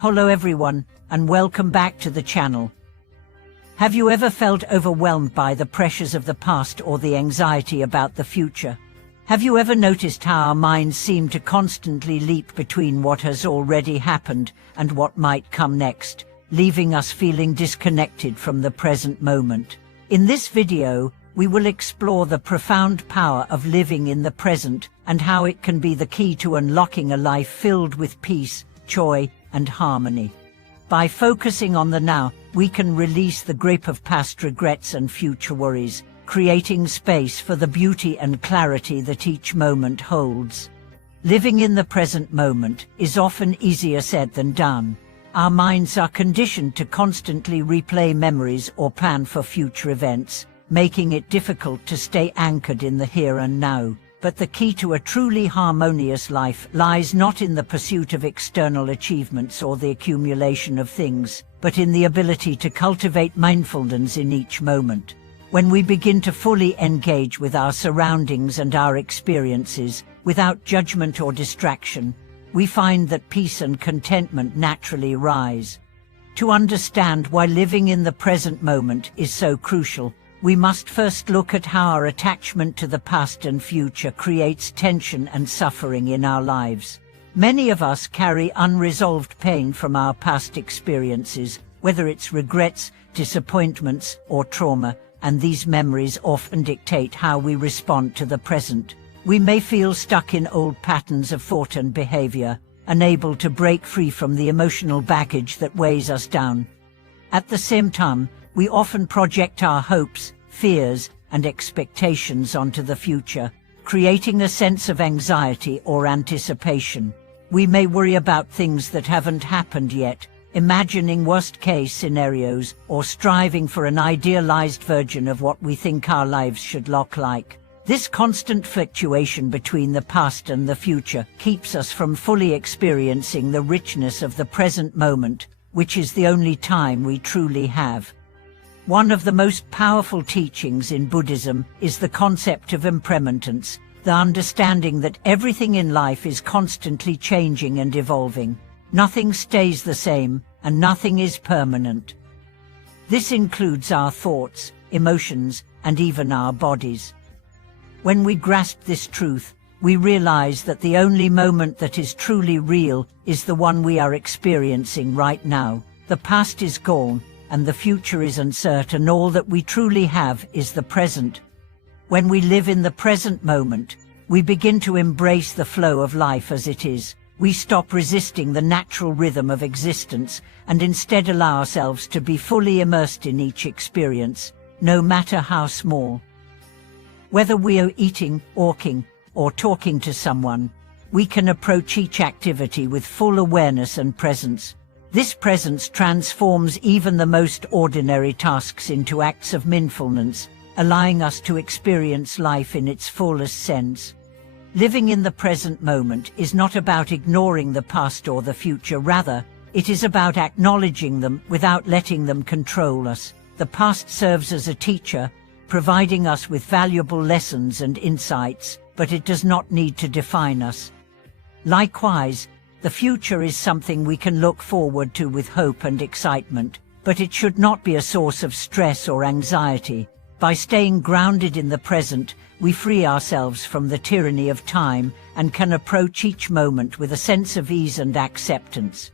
Hello everyone, and welcome back to the channel. Have you ever felt overwhelmed by the pressures of the past or the anxiety about the future? Have you ever noticed how our minds seem to constantly leap between what has already happened and what might come next, leaving us feeling disconnected from the present moment? In this video, we will explore the profound power of living in the present and how it can be the key to unlocking a life filled with peace, joy, and harmony. By focusing on the now, we can release the grip of past regrets and future worries, creating space for the beauty and clarity that each moment holds. Living in the present moment is often easier said than done. Our minds are conditioned to constantly replay memories or plan for future events, making it difficult to stay anchored in the here and now. But the key to a truly harmonious life lies not in the pursuit of external achievements or the accumulation of things, but in the ability to cultivate mindfulness in each moment. When we begin to fully engage with our surroundings and our experiences, without judgment or distraction, we find that peace and contentment naturally rise. To understand why living in the present moment is so crucial, we must first look at how our attachment to the past and future creates tension and suffering in our lives. Many of us carry unresolved pain from our past experiences, whether it's regrets, disappointments, or trauma, and these memories often dictate how we respond to the present. We may feel stuck in old patterns of thought and behavior, unable to break free from the emotional baggage that weighs us down. At the same time, we often project our hopes, fears, and expectations onto the future, creating a sense of anxiety or anticipation. We may worry about things that haven't happened yet, imagining worst-case scenarios, or striving for an idealized version of what we think our lives should look like. This constant fluctuation between the past and the future keeps us from fully experiencing the richness of the present moment, which is the only time we truly have. One of the most powerful teachings in Buddhism is the concept of impermanence, the understanding that everything in life is constantly changing and evolving. Nothing stays the same, and nothing is permanent. This includes our thoughts, emotions, and even our bodies. When we grasp this truth, we realize that the only moment that is truly real is the one we are experiencing right now. The past is gone, and the future is uncertain. All that we truly have is the present. When we live in the present moment, we begin to embrace the flow of life as it is. We stop resisting the natural rhythm of existence and instead allow ourselves to be fully immersed in each experience, no matter how small. Whether we are eating, walking, or talking to someone, we can approach each activity with full awareness and presence. This presence transforms even the most ordinary tasks into acts of mindfulness, allowing us to experience life in its fullest sense. Living in the present moment is not about ignoring the past or the future. Rather, it is about acknowledging them without letting them control us. The past serves as a teacher, providing us with valuable lessons and insights, but it does not need to define us. Likewise, the future is something we can look forward to with hope and excitement, but it should not be a source of stress or anxiety. By staying grounded in the present, we free ourselves from the tyranny of time and can approach each moment with a sense of ease and acceptance.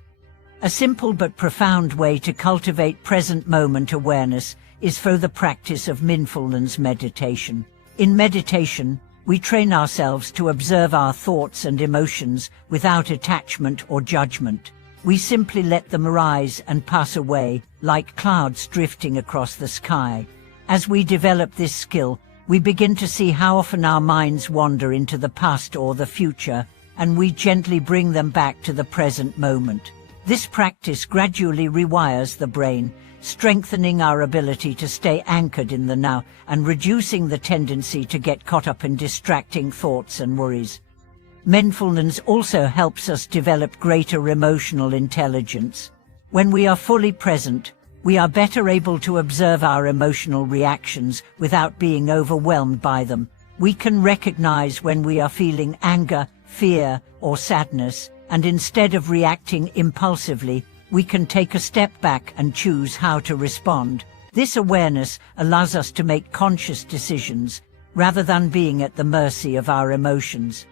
A simple but profound way to cultivate present moment awareness is through the practice of mindfulness meditation. In meditation, we train ourselves to observe our thoughts and emotions without attachment or judgment. We simply let them arise and pass away, like clouds drifting across the sky. As we develop this skill, we begin to see how often our minds wander into the past or the future, and we gently bring them back to the present moment. This practice gradually rewires the brain, strengthening our ability to stay anchored in the now and reducing the tendency to get caught up in distracting thoughts and worries. Mindfulness also helps us develop greater emotional intelligence. When we are fully present, we are better able to observe our emotional reactions without being overwhelmed by them. We can recognize when we are feeling anger, fear, or sadness, and instead of reacting impulsively, we can take a step back and choose how to respond. This awareness allows us to make conscious decisions, rather than being at the mercy of our emotions.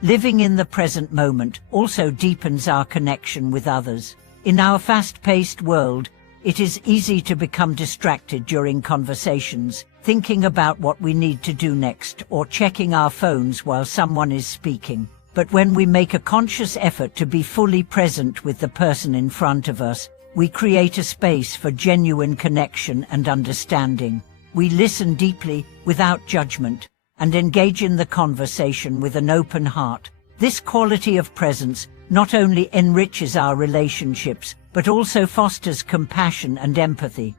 Living in the present moment also deepens our connection with others. In our fast-paced world, it is easy to become distracted during conversations, thinking about what we need to do next or checking our phones while someone is speaking. But when we make a conscious effort to be fully present with the person in front of us, we create a space for genuine connection and understanding. We listen deeply, without judgment, and engage in the conversation with an open heart. This quality of presence not only enriches our relationships, but also fosters compassion and empathy.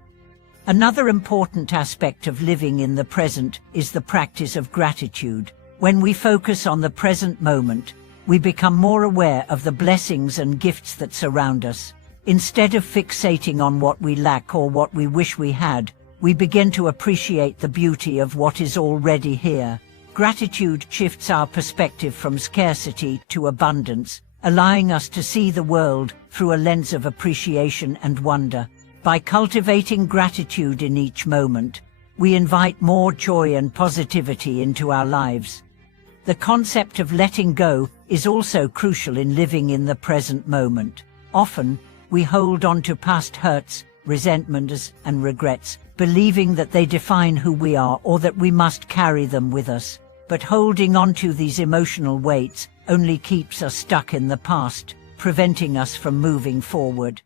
Another important aspect of living in the present is the practice of gratitude. When we focus on the present moment, we become more aware of the blessings and gifts that surround us. Instead of fixating on what we lack or what we wish we had, we begin to appreciate the beauty of what is already here. Gratitude shifts our perspective from scarcity to abundance, allowing us to see the world through a lens of appreciation and wonder. By cultivating gratitude in each moment, we invite more joy and positivity into our lives. The concept of letting go is also crucial in living in the present moment. Often, we hold on to past hurts, resentments, and regrets, believing that they define who we are or that we must carry them with us. But holding on to these emotional weights only keeps us stuck in the past, preventing us from moving forward.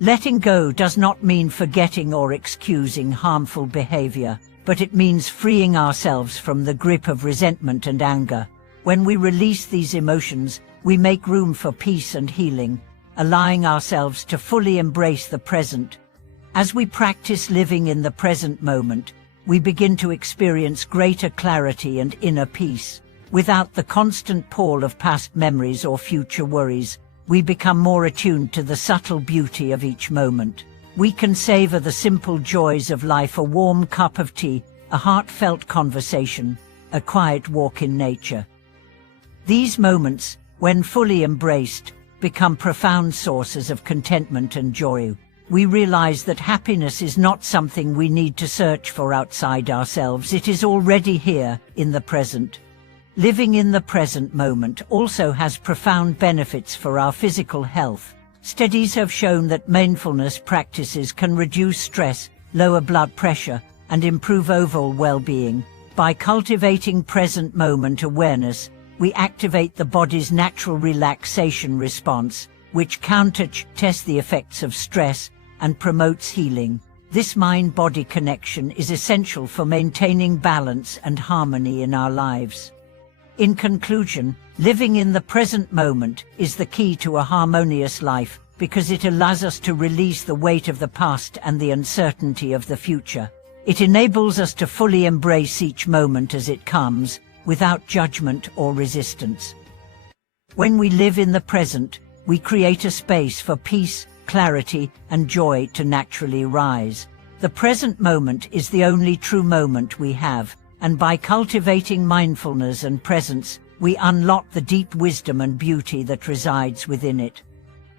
Letting go does not mean forgetting or excusing harmful behavior, but it means freeing ourselves from the grip of resentment and anger. When we release these emotions, we make room for peace and healing, allowing ourselves to fully embrace the present. As we practice living in the present moment, we begin to experience greater clarity and inner peace. Without the constant pull of past memories or future worries, we become more attuned to the subtle beauty of each moment. We can savor the simple joys of life: a warm cup of tea, a heartfelt conversation, a quiet walk in nature. These moments, when fully embraced, become profound sources of contentment and joy. We realize that happiness is not something we need to search for outside ourselves. It is already here, in the present. Living in the present moment also has profound benefits for our physical health. Studies have shown that mindfulness practices can reduce stress, lower blood pressure, and improve overall well-being. By cultivating present moment awareness, we activate the body's natural relaxation response, which counteracts the effects of stress and promotes healing. This mind-body connection is essential for maintaining balance and harmony in our lives. In conclusion, living in the present moment is the key to a harmonious life because it allows us to release the weight of the past and the uncertainty of the future. It enables us to fully embrace each moment as it comes, without judgment or resistance. When we live in the present, we create a space for peace, clarity, and joy to naturally rise. The present moment is the only true moment we have, and by cultivating mindfulness and presence, we unlock the deep wisdom and beauty that resides within it.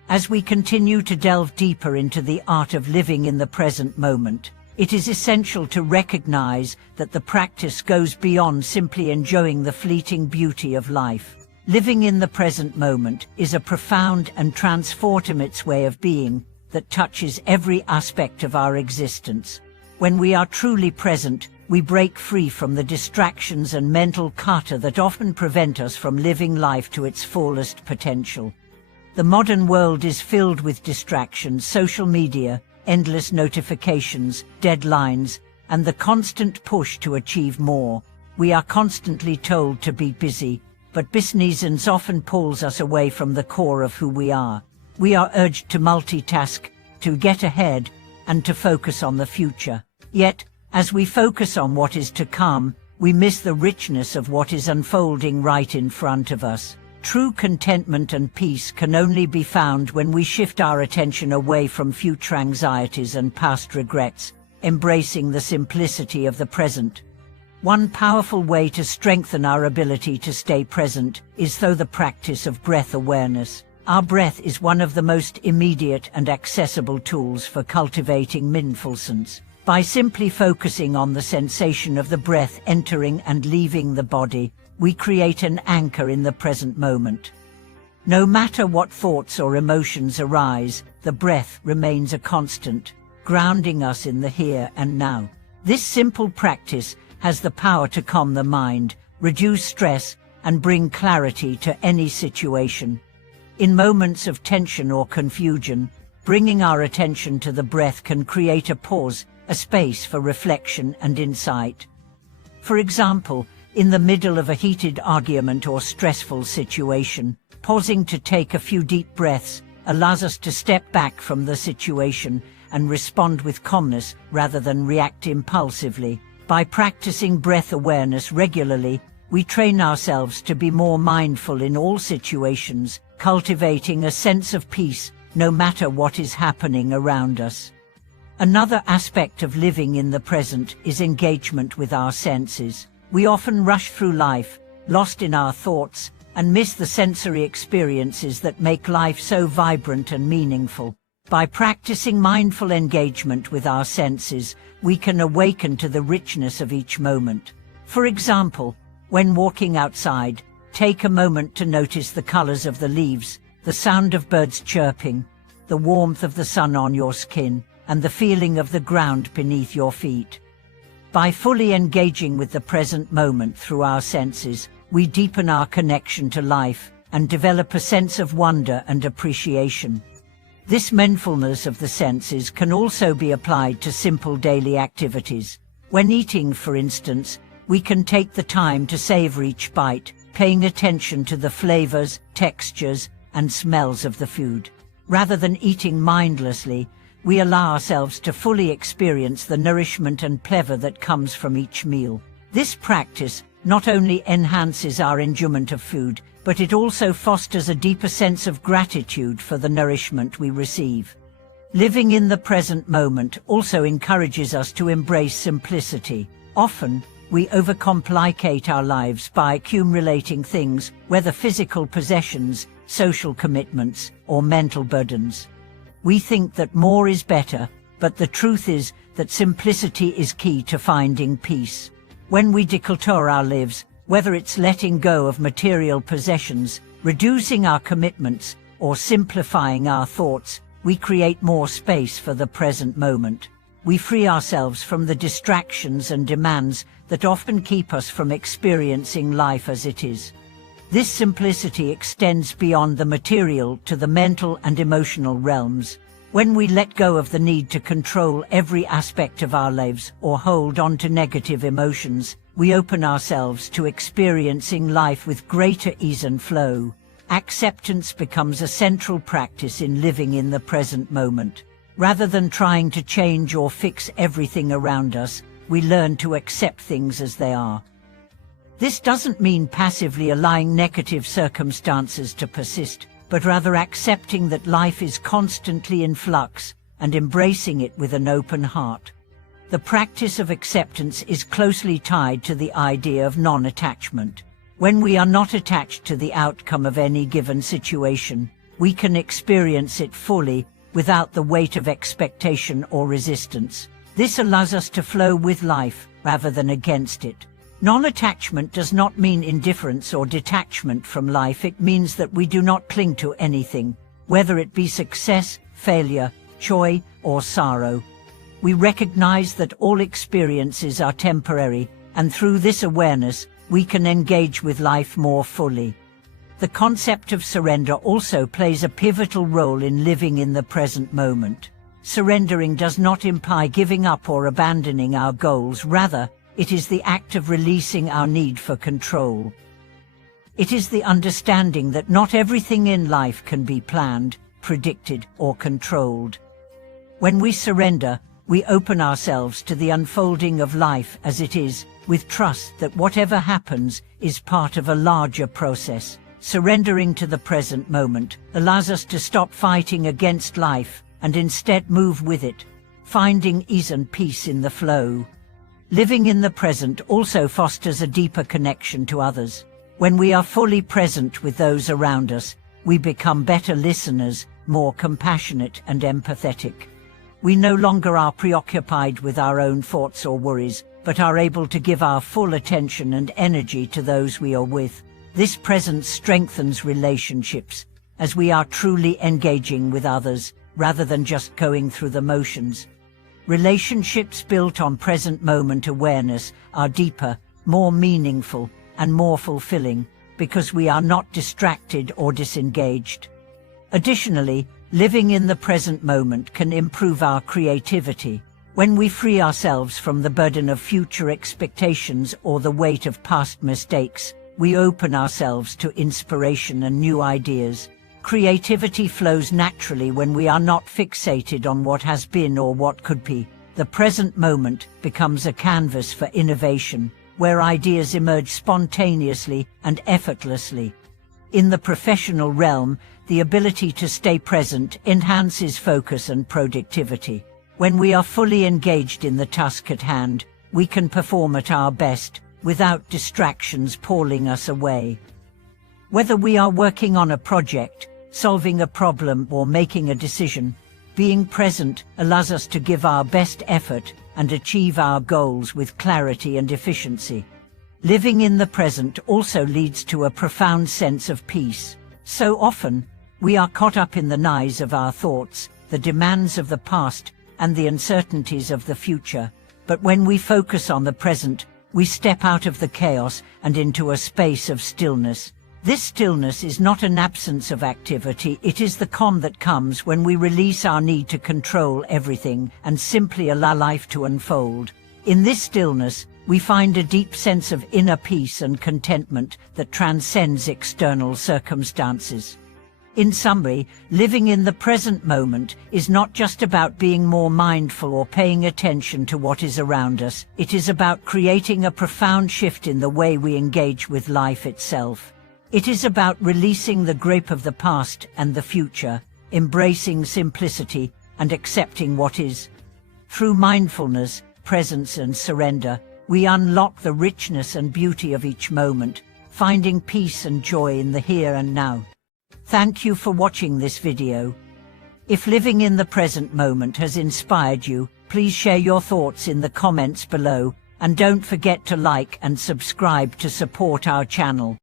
As we continue to delve deeper into the art of living in the present moment, it is essential to recognize that the practice goes beyond simply enjoying the fleeting beauty of life. Living in the present moment is a profound and transformative way of being that touches every aspect of our existence. When we are truly present, we break free from the distractions and mental clutter that often prevent us from living life to its fullest potential. The modern world is filled with distractions: social media, endless notifications, deadlines, and the constant push to achieve more. We are constantly told to be busy, but business often pulls us away from the core of who we are. We are urged to multitask, to get ahead, and to focus on the future. Yet, as we focus on what is to come, we miss the richness of what is unfolding right in front of us. True contentment and peace can only be found when we shift our attention away from future anxieties and past regrets, embracing the simplicity of the present. One powerful way to strengthen our ability to stay present is through the practice of breath awareness. Our breath is one of the most immediate and accessible tools for cultivating mindfulness. By simply focusing on the sensation of the breath entering and leaving the body, we create an anchor in the present moment. No matter what thoughts or emotions arise, the breath remains a constant, grounding us in the here and now. This simple practice has the power to calm the mind, reduce stress, and bring clarity to any situation. In moments of tension or confusion, bringing our attention to the breath can create a pause, a space for reflection and insight. For example, in the middle of a heated argument or stressful situation, pausing to take a few deep breaths allows us to step back from the situation and respond with calmness rather than react impulsively. By practicing breath awareness regularly, we train ourselves to be more mindful in all situations, cultivating a sense of peace no matter what is happening around us. Another aspect of living in the present is engagement with our senses. We often rush through life, lost in our thoughts, and miss the sensory experiences that make life so vibrant and meaningful. By practicing mindful engagement with our senses, we can awaken to the richness of each moment. For example, when walking outside, take a moment to notice the colors of the leaves, the sound of birds chirping, the warmth of the sun on your skin, and the feeling of the ground beneath your feet. By fully engaging with the present moment through our senses, we deepen our connection to life and develop a sense of wonder and appreciation. This mindfulness of the senses can also be applied to simple daily activities. When eating, for instance, we can take the time to savor each bite, paying attention to the flavors, textures, and smells of the food. Rather than eating mindlessly, we allow ourselves to fully experience the nourishment and pleasure that comes from each meal. This practice not only enhances our enjoyment of food, but it also fosters a deeper sense of gratitude for the nourishment we receive. Living in the present moment also encourages us to embrace simplicity. Often, we overcomplicate our lives by accumulating things, whether physical possessions, social commitments, or mental burdens. We think that more is better, but the truth is that simplicity is key to finding peace. When we declutter our lives, whether it's letting go of material possessions, reducing our commitments, or simplifying our thoughts, we create more space for the present moment. We free ourselves from the distractions and demands that often keep us from experiencing life as it is. This simplicity extends beyond the material to the mental and emotional realms. When we let go of the need to control every aspect of our lives or hold on to negative emotions, we open ourselves to experiencing life with greater ease and flow. Acceptance becomes a central practice in living in the present moment. Rather than trying to change or fix everything around us, we learn to accept things as they are. This doesn't mean passively allowing negative circumstances to persist, but rather accepting that life is constantly in flux and embracing it with an open heart. The practice of acceptance is closely tied to the idea of non-attachment. When we are not attached to the outcome of any given situation, we can experience it fully without the weight of expectation or resistance. This allows us to flow with life rather than against it. Non-attachment does not mean indifference or detachment from life. It means that we do not cling to anything, whether it be success, failure, joy, or sorrow. We recognize that all experiences are temporary, and through this awareness, we can engage with life more fully. The concept of surrender also plays a pivotal role in living in the present moment. Surrendering does not imply giving up or abandoning our goals. Rather, it is the act of releasing our need for control. It is the understanding that not everything in life can be planned, predicted, or controlled. When we surrender, we open ourselves to the unfolding of life as it is, with trust that whatever happens is part of a larger process. Surrendering to the present moment allows us to stop fighting against life and instead move with it, finding ease and peace in the flow. Living in the present also fosters a deeper connection to others. When we are fully present with those around us, we become better listeners, more compassionate and empathetic. We no longer are preoccupied with our own thoughts or worries, but are able to give our full attention and energy to those we are with. This presence strengthens relationships, as we are truly engaging with others, rather than just going through the motions. Relationships built on present moment awareness are deeper, more meaningful, and more fulfilling, because we are not distracted or disengaged. Additionally, living in the present moment can improve our creativity. When we free ourselves from the burden of future expectations or the weight of past mistakes, we open ourselves to inspiration and new ideas. Creativity flows naturally when we are not fixated on what has been or what could be. The present moment becomes a canvas for innovation, where ideas emerge spontaneously and effortlessly. In the professional realm, the ability to stay present enhances focus and productivity. When we are fully engaged in the task at hand, we can perform at our best, without distractions pulling us away. Whether we are working on a project, solving a problem, or making a decision, being present allows us to give our best effort and achieve our goals with clarity and efficiency. Living in the present also leads to a profound sense of peace. So often, we are caught up in the noise of our thoughts, the demands of the past, and the uncertainties of the future. But when we focus on the present, we step out of the chaos and into a space of stillness. This stillness is not an absence of activity, it is the calm that comes when we release our need to control everything and simply allow life to unfold. In this stillness, we find a deep sense of inner peace and contentment that transcends external circumstances. In summary, living in the present moment is not just about being more mindful or paying attention to what is around us. It is about creating a profound shift in the way we engage with life itself. It is about releasing the grip of the past and the future, embracing simplicity and accepting what is. Through mindfulness, presence and surrender, we unlock the richness and beauty of each moment, finding peace and joy in the here and now. Thank you for watching this video. If living in the present moment has inspired you, please share your thoughts in the comments below, and don't forget to like and subscribe to support our channel.